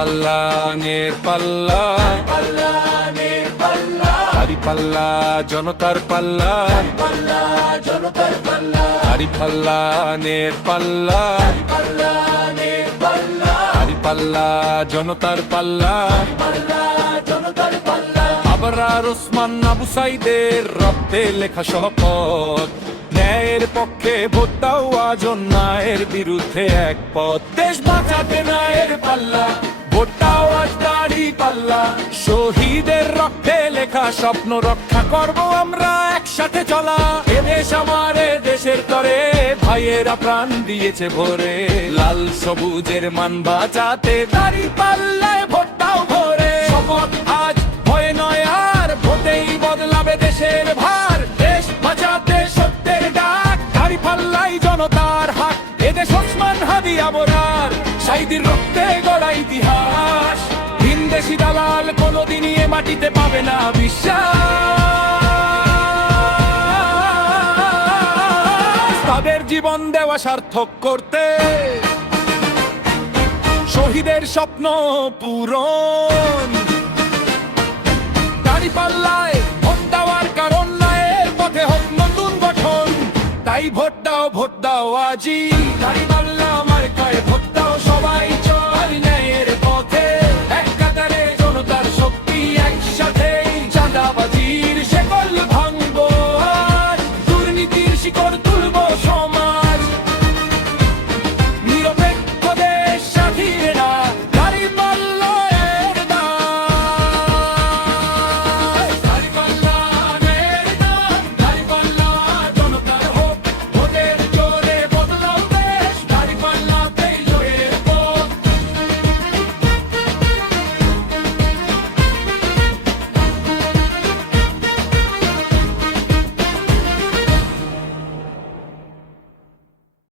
পাল্লা নের পাল্লা, দাড়ি পাল্লা জনতার পাল্লা, দাড়ি পাল্লা নের পাল্লা, দাড়ি পাল্লা জনতার পাল্লা। আবরার ওসমান আবু সাইদের রক্তে লেখা শপথ, ন্যায়ের পক্ষে ভোট দাও আজ অন্যায়ের বিরুদ্ধে এক পথ। দেশ বাঁচাতে ন্যায়ের পাল্লা, ভোট দাও আজ দাড়ি পাল্লা। শহীদের রক্তে লেখা স্বপ্ন রক্ষা করব আমরা একসাথে চলা। এ দেশ আমার, এ দেশের তরে ভাইয়েরা প্রাণ দিয়েছে ভরে। লাল সবুজের মান বাঁচাতে দাড়ি পাল্লায় ভোট দাও ভরে। শপথ আজ ভয় নয় আর, ভোটেই বদলাবে দেশের ভার। দেশ বাঁচাতে সত্যের ডাক, দাড়ি পাল্লাই জনতার হাক। এদেশ ওসমান হাদি আবরার শহীদের রক্তে গড়া ইতিহাস। ভিনদেশি দালাল কোনোদিনই এ মাটিতে পাবে না বিশ্বাস। তাদের জীবন দেওয়া সার্থক করতে, শহীদের স্বপ্ন পূরণ। দাড়ি পাল্লায় ভোট দেওয়ার কারণ ন্যায়ের পথে হোক নতুন গঠন। তাই ভোট দাও আজই, দাড়ি পাল্লা আমার কয় ভোট